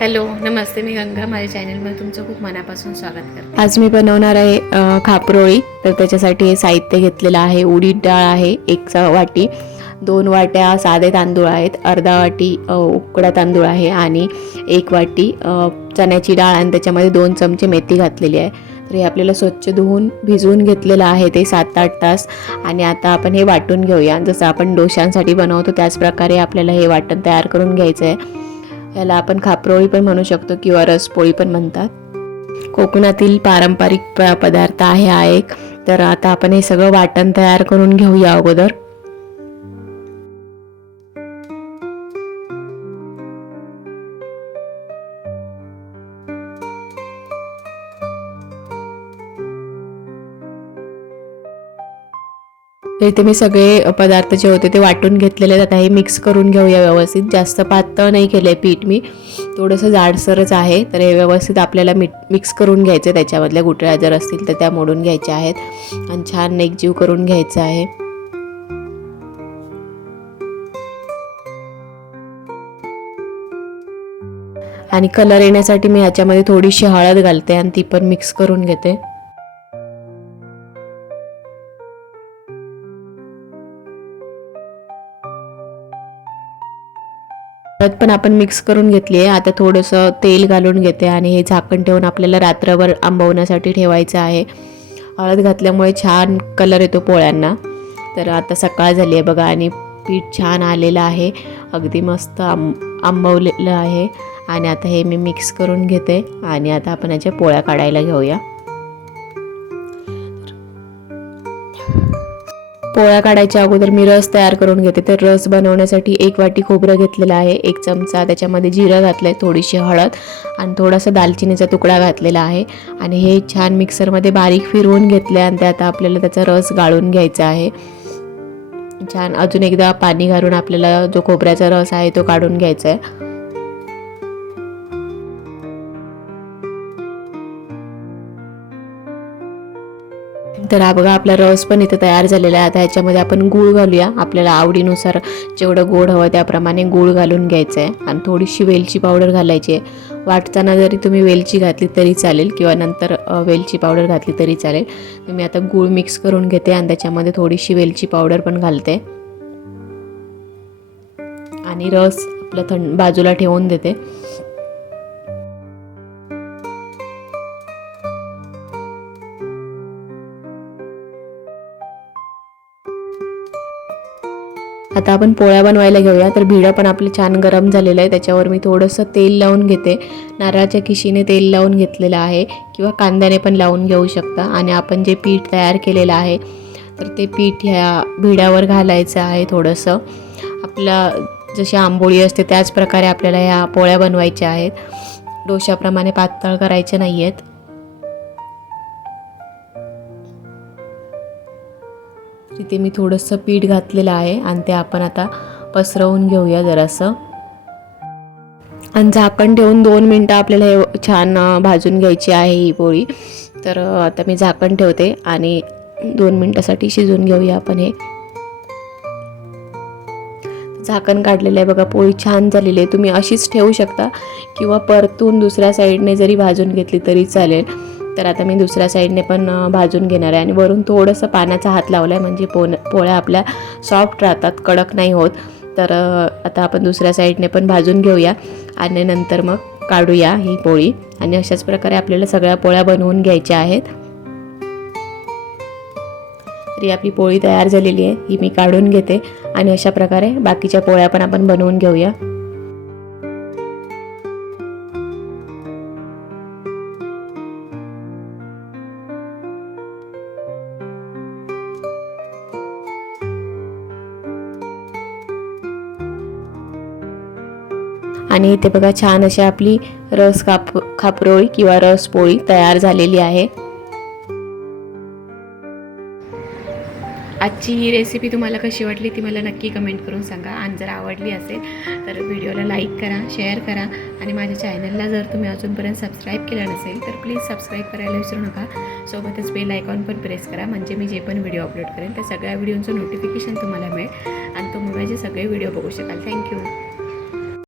Hello नमस्ते, मी गंगा. माझ्या चॅनलमध्ये तुमचं खूप मनापासून स्वागत करते. आज मी बनवणार आहे खापरोळी. तर त्याच्यासाठी हे साहित्य घेतलेलं आहे. उडीद डाळ आहे 1 वाटी, 2 वाट्या साधे तांदूळ आहेत, अर्धा वाटी उकडा तांदूळ आहे आणि 1 वाटी चण्याची डाळ आणि त्याच्यामध्ये 2 चमचे मेथी घातलेली आहे. तर हे आपल्याला स्वच्छ धुवून भिजवून घेतलेलं आहे ते 7-8 तास. आणि आता आपण हे वाटून घेऊया. जसं आपण डोशांसाठी बनवतो त्याच प्रकारे आपल्याला हे वाटण तयार करून घ्यायचं आहे. याला आपण खापरोळी पण म्हणू शकतो किंवा रसपोळी पण म्हणतात. कोकणातील पारंपरिक पदार्थ आहे हा एक. तर आता आपण हे सगळं वाटण तयार करून घेऊया अगोदर. तर इथे मी सगळे पदार्थ जे होते ते वाटून घेतलेले आहेत. आता हे मिक्स करून घेऊया व्यवस्थित. जास्त पातळ नाही केलं आहे पीठ मी, थोडंसं जाडसरच आहे. तर हे व्यवस्थित आपल्याला मिक्स करून घ्यायचं. त्याच्यामधल्या गुठळ्या जर असतील तर त्या मोडून घ्यायच्या आहेत आणि छान एकजीव करून घ्यायचं आहे. आणि कलर येण्यासाठी मी ह्याच्यामध्ये थोडीशी हळद घालते आणि ती पण मिक्स करून घेते. हळद पण आपण मिक्स करून घेतली आहे. आता थोडंसं तेल घालून घेते आणि हे झाकण ठेवून आपल्याला रात्रभर आंबवण्यासाठी ठेवायचं आहे. हळद घातल्यामुळे छान कलर येतो पोळ्यांना. तर आता सकाळ झाली आहे बघा आणि पीठ छान आलेलं आहे, अगदी मस्त आंबवलेलं आहे. आणि आता हे मी मिक्स करून घेते आणि आता आपण याच्या पोळ्या काढायला घेऊया. पोळ्या काढायच्या अगोदर मी रस तयार करून घेते. तर रस बनवण्यासाठी 1 वाटी खोबरं घेतलेलं आहे, 1 चमचा त्याच्यामध्ये जिरं घातलं आहे, थोडीशी हळद आणि थोडासा दालचिनीचा तुकडा घातलेला आहे. आणि हे छान मिक्सरमध्ये बारीक फिरवून घेतलं आहे आणि आता आपल्याला त्याचा रस गाळून घ्यायचा आहे. छान अजून एकदा पाणी घालून आपल्याला जो खोबऱ्याचा रस आहे तो काढून घ्यायचा आहे. तर हा बघा आपला रस पण इथं तयार झालेला आहे. आता ह्याच्यामध्ये आपण गूळ घालूया. आपल्याला आवडीनुसार जेवढं गोड हवं त्याप्रमाणे गूळ घालून घ्यायचं आहे आणि थोडीशी वेलची पावडर घालायची आहे. वाटताना जरी तुम्ही वेलची घातली तरी चालेल किंवा नंतर वेलची पावडर घातली तरी चालेल. मी आता गूळ मिक्स करून घेते आणि त्याच्यामध्ये थोडीशी वेलची पावडर पण घालते आणि रस आपला बाजूला ठेवून देते. आता आपण पोळ्या बनवायला घेऊया. तर भिडं पण आपलं छान गरम झालेलं आहे. त्याच्यावर मी थोडंसं तेल लावून घेते. नारळाच्या खिशीने तेल लावून घेतलेलं आहे किंवा कांद्याने पण लावून घेऊ शकता. आणि आपण जे पीठ तयार केलेलं आहे तर ते पीठ ह्या भिड्यावर घालायचं आहे. थोडंसं आपला जशी आंबोळी असते त्याच प्रकारे आपल्याला ह्या पोळ्या बनवायच्या आहेत. डोशाप्रमाणे पातळ करायचे नाही आहेत. तिथे मी थोडंसं पीठ घातलेलं आहे आणि ते आपण आता पसरवून घेऊया जरासं. आणि झाकण ठेवून 2 मिनटं आपल्याला हे छान भाजून घ्यायची आहे ही पोळी. तर आता मी झाकण ठेवते आणि 2 मिनटासाठी शिजून घेऊया आपण हे. झाकण काढलेलं आहे बघा, पोळी छान झालेली आहे. तुम्ही अशीच ठेवू शकता किंवा परतून दुसऱ्या साईडने जरी भाजून घेतली तरी चालेल. तर आता मी दुसऱ्या साईडने पण भाजून घेणार आहे आणि वरून थोडंसं पाण्याचा हात लावला आहे म्हणजे पोळ्या आपल्या सॉफ्ट राहतात, कडक नाही होत. तर आता आपण दुसऱ्या साईडने पण भाजून घेऊया आणि नंतर मग काढूया ही पोळी. आणि अशाच प्रकारे आपल्याला सगळ्या पोळ्या बनवून घ्यायच्या आहेत. तरी आपली पोळी तयार झालेली आहे, ही मी काढून घेते आणि अशा प्रकारे बाकीच्या पोळ्या पण आपण बनवून घेऊया. आणि इथे बघा छान अशी आपली खापरोळी किंवा रसपोळी तयार झालेली आहे. आजची ही रेसिपी तुम्हाला कशी वाटली ती मला नक्की कमेंट करून सांगा. आणि जर आवडली असेल तर व्हिडिओला लाईक करा, शेअर करा आणि माझ्या चॅनलला जर तुम्ही अजूनपर्यंत सबस्क्राईब केलं नसेल तर प्लीज सबस्क्राईब करायला विसरू नका. सोबतच बेल आयकॉन पण प्रेस करा म्हणजे मी जे पण व्हिडिओ अपलोड करेन त्या सगळ्या व्हिडिओचं नोटिफिकेशन तुम्हाला मिळेल आणि तुम्ही माझे सगळे व्हिडिओ बघू शकाल. थँक्यू.